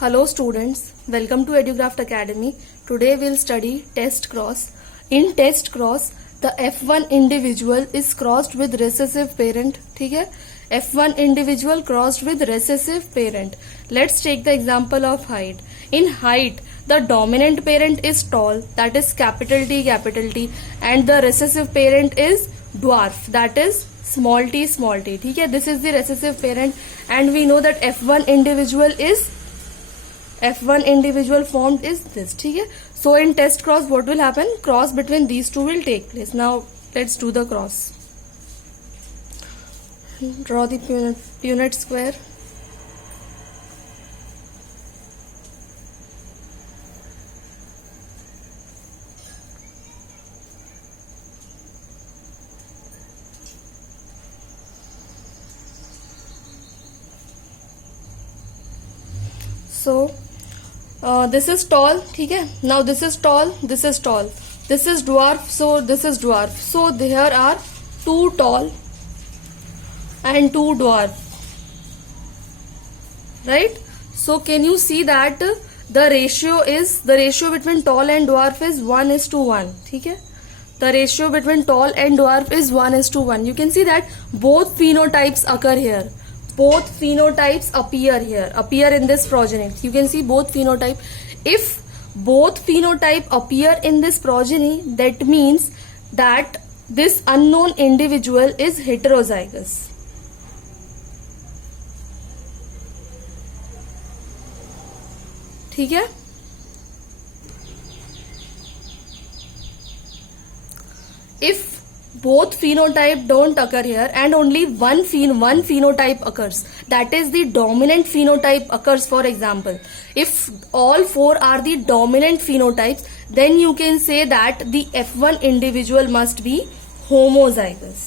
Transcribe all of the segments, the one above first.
Hello students, welcome to EduCraft Academy. Today we'll study test cross. In test cross, the F1 individual is crossed with recessive parent. ठीक है, F1 individual crossed with recessive parent. Let's take the example of height. In height, the dominant parent is tall, that is capital T, and the recessive parent is dwarf, that is small t. ठीक है, this is the recessive parent, and we know that F1 individual formed is this. ठीक है, so in test cross what will happen? Cross between these two will take place. Now let's do the cross. Draw the Punnett square. So this is tall. ठीक है, now this is tall, this is dwarf, so this is dwarf. So there are two tall and two dwarf, right? So can you see that the ratio between tall and dwarf is 1:1. ठीक है, the ratio between tall and dwarf is 1:1. You can see that both phenotypes occur here. Both phenotypes appear in this progeny. You can see both phenotype. If both phenotype appear in this progeny, that means that this unknown individual is heterozygous. ठीक है, if both phenotype don't occur here and only one phenotype occurs, that is the dominant phenotype occurs. For example, if all four are the dominant phenotypes, then you can say that the F1 individual must be homozygous.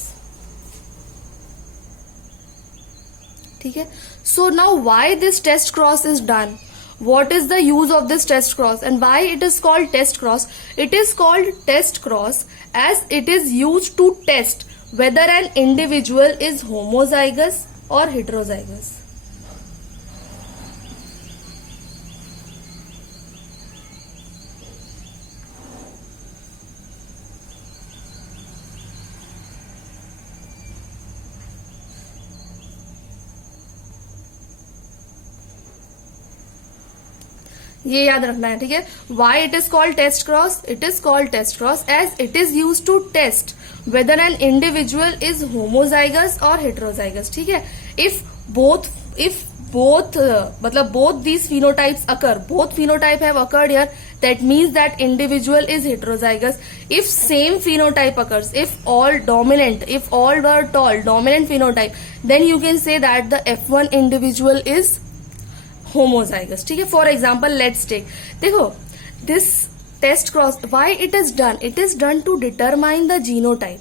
ठीक है, so now why this test cross is done? What is the use of this test cross and why it is called test cross? It is called test cross as it is used to test whether an individual is homozygous or heterozygous. ये याद रखना है. ठीक है, why it is called test cross? It is called test cross as it is used to test whether an individual is homozygous or heterozygous. ठीक है, if both these phenotypes occur, both phenotype have occurred here, that means that individual is heterozygous. If same phenotype occurs, if all were tall, dominant phenotype, then you can say that the F1 individual is homozygous. ठीक है, for example let's take, देखो this test cross, why it is done? It is done to determine the genotype.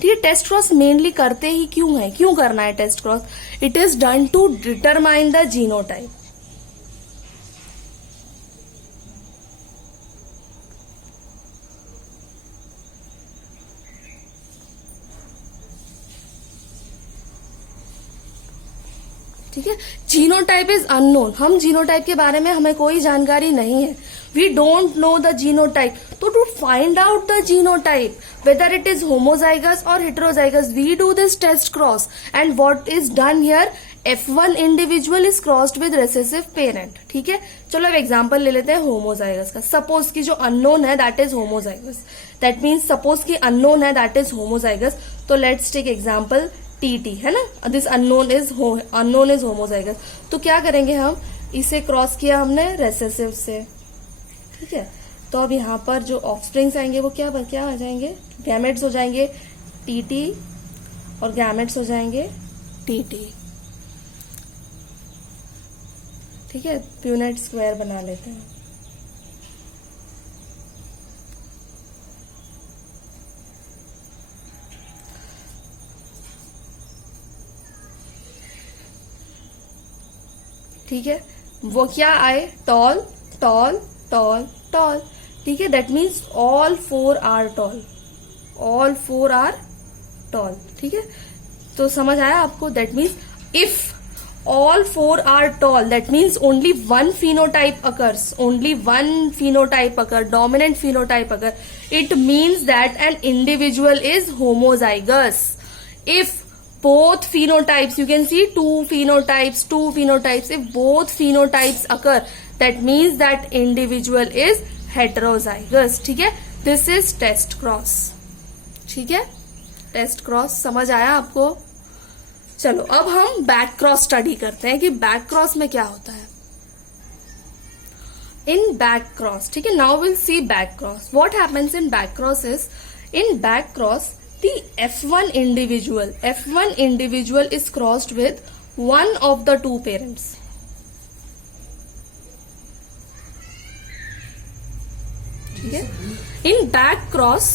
ठीक है, test cross mainly करते ही क्यों करना है test cross? It is done to determine the genotype. ठीक है, जीनोटाइप इज अननोन. हम जीनोटाइप के बारे में हमें कोई जानकारी नहीं है. We don't know the genotype. तो to find out the genotype whether it is homozygous और heterozygous, we do this test cross. And what is done here? F1 individual is crossed with recessive parent. ठीक है, चलो अब example ले लेते हैं homozygous का. सपोज की जो अननोन है that is homozygous. That means suppose की अननोन है दैट इज होमोजाइगस. तो लेट्स टेक एग्जाम्पल TT, है ना. This unknown is homozygous. तो क्या करेंगे हम? इसे क्रॉस किया हमने रेसेसिव से. ठीक है, तो अब यहाँ पर जो ऑफस्प्रिंग्स आएंगे वो क्या आ जाएंगे? गैमेट्स हो जाएंगे TT और गैमेट्स हो जाएंगे TT. ठीक है, प्यूनेट स्क्वायर बना लेते हैं. ठीक है, वो क्या आए? Tall tall tall tall. ठीक है, that means all four are tall. ठीक है, तो समझ आया आपको? That means if all four are tall, that means only one phenotype occurs, only one phenotype occur, dominant phenotype occur, it means that an individual is homozygous. If both phenotypes, you can see two phenotypes, if both phenotypes occur, that means that individual is heterozygous. ठीक है, this is test cross. ठीक है, test cross समझ आया आपको? चलो अब हम बैक क्रॉस स्टडी करते हैं कि बैक क्रॉस में क्या होता है इन बैक क्रॉस. ठीक है, now will see back cross. What happens in back cross is, in back cross the F1 individual is crossed with one of the two parents. ठीक है, in back cross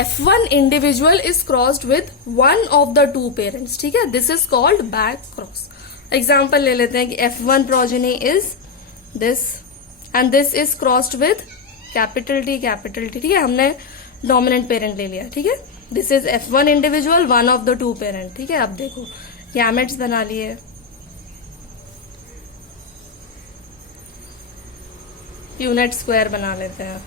F1 individual is crossed with one of the two parents. ठीक है, this is called back cross. Example ले लेते हैं कि F1 progeny is this and this is crossed with capital T. ठीक है, हमने डोमिनेंट पेरेंट ले लिया. ठीक है, this is F1 individual, one of the two parent. ठीक है, अब देखो गैमेट्स बना लिए. यूनिट स्क्वायर बना लेते हैं.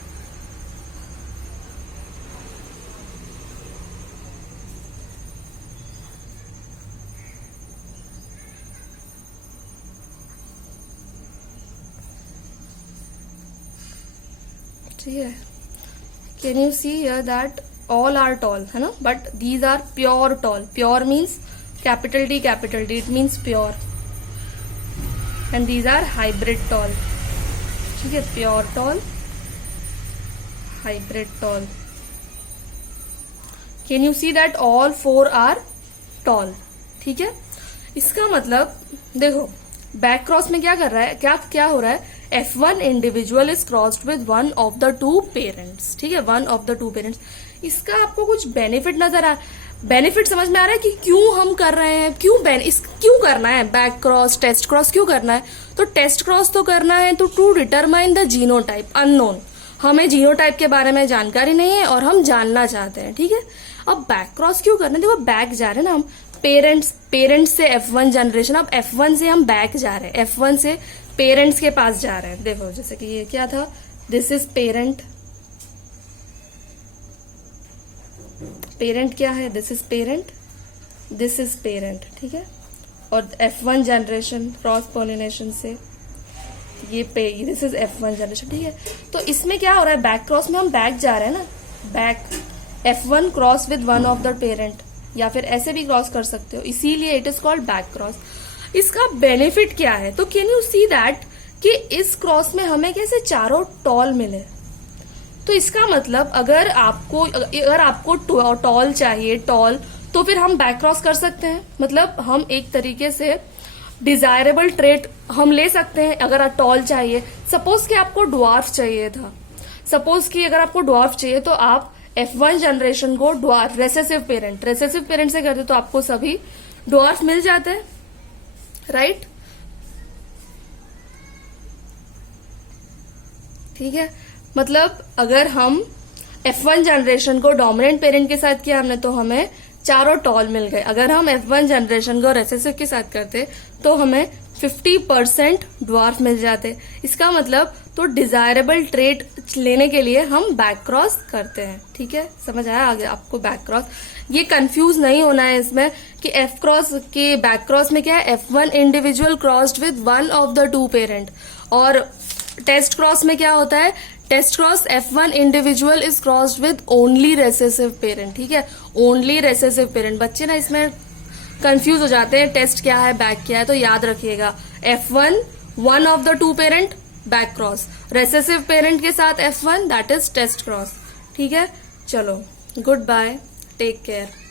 ठीक है, can you see here that all are tall, है ना, but these are pure tall. Pure means capital T, it means pure. And these are hybrid tall. ठीक है, pure tall, hybrid tall. Can you see that all four are tall. ठीक है, इसका मतलब देखो back cross में क्या कर रहा है, क्या हो रहा है, F1 individual is crossed with one of the to parents. ठीक है, one of the to parents. इसका आपको कुछ बेनिफिट नजर आ, बेनिफिट समझ में आ रहा है कि क्यों हम कर रहे हैं, क्यों करना है बैक क्रॉस, टेस्ट क्रॉस क्यों करना है? तो टेस्ट क्रॉस तो करना है तो to determine the genotype unknown. हमें जीनोटाइप के बारे में जानकारी नहीं है और हम जानना चाहते हैं. ठीक है, अब बैक क्रॉस क्यों करना है? देखो बैक जा रहे हैं ना हम, पेरेंट्स से F1 जनरेशन, अब F1 से हम बैक जा रहे हैं, F1 से पेरेंट्स के पास जा रहे हैं. देखो जैसे कि ये क्या था, दिस इज पेरेंट क्या है, दिस इज पेरेंट. ठीक है, और F1 जनरेशन क्रॉस पॉलिनेशन से ये दिस इज F1 जनरेशन. ठीक है, तो इसमें क्या हो रहा है, बैक क्रॉस में हम बैक जा रहे हैं ना, back F1 cross with one of the parent, या फिर ऐसे भी क्रॉस कर सकते हो, इसीलिए it is called back cross. इसका बेनिफिट क्या है, तो कैन यू सी दैट कि इस क्रॉस में हमें कैसे चारों टॉल मिले. तो इसका मतलब अगर आपको टॉल चाहिए, टॉल, तो फिर हम बैक क्रॉस कर सकते हैं. मतलब हम एक तरीके से डिजायरेबल ट्रेट हम ले सकते हैं. अगर टॉल चाहिए, सपोज कि आपको ड्वार्फ चाहिए था, सपोज कि अगर आपको ड्वार्फ चाहिए तो आप F1 जनरेशन को ड्वार्फ रेसेसिव पेरेंट से करते तो आपको सभी ड्वार्फ मिल जाते हैं, राइट? ठीक है, मतलब अगर हम F1 जनरेशन को डोमिनेंट पेरेंट के साथ किया हमने तो हमें चारों टॉल मिल गए. अगर हम F1 जनरेशन को रेसेसिव के साथ करते तो हमें 50% ड्वार्फ मिल जाते. इसका मतलब तो डिजायरेबल ट्रेट लेने के लिए हम बैक क्रॉस करते हैं. ठीक है, समझ आया आगे आपको बैक क्रॉस. ये कंफ्यूज नहीं होना है इसमें कि F क्रॉस के बैक क्रॉस में क्या है, F1 individual crossed with one of the two parent, और टेस्ट क्रॉस में क्या होता है, test cross F1 individual is crossed with only recessive parent. ठीक है, ओनली रेसेसिव पेरेंट. बच्चे ना इसमें कंफ्यूज हो जाते हैं, टेस्ट क्या है बैक क्या है, तो याद रखिएगा F1 one of the two parent back cross, recessive parent के साथ F1 that is test cross. ठीक है, चलो गुड बाय, टेक केयर.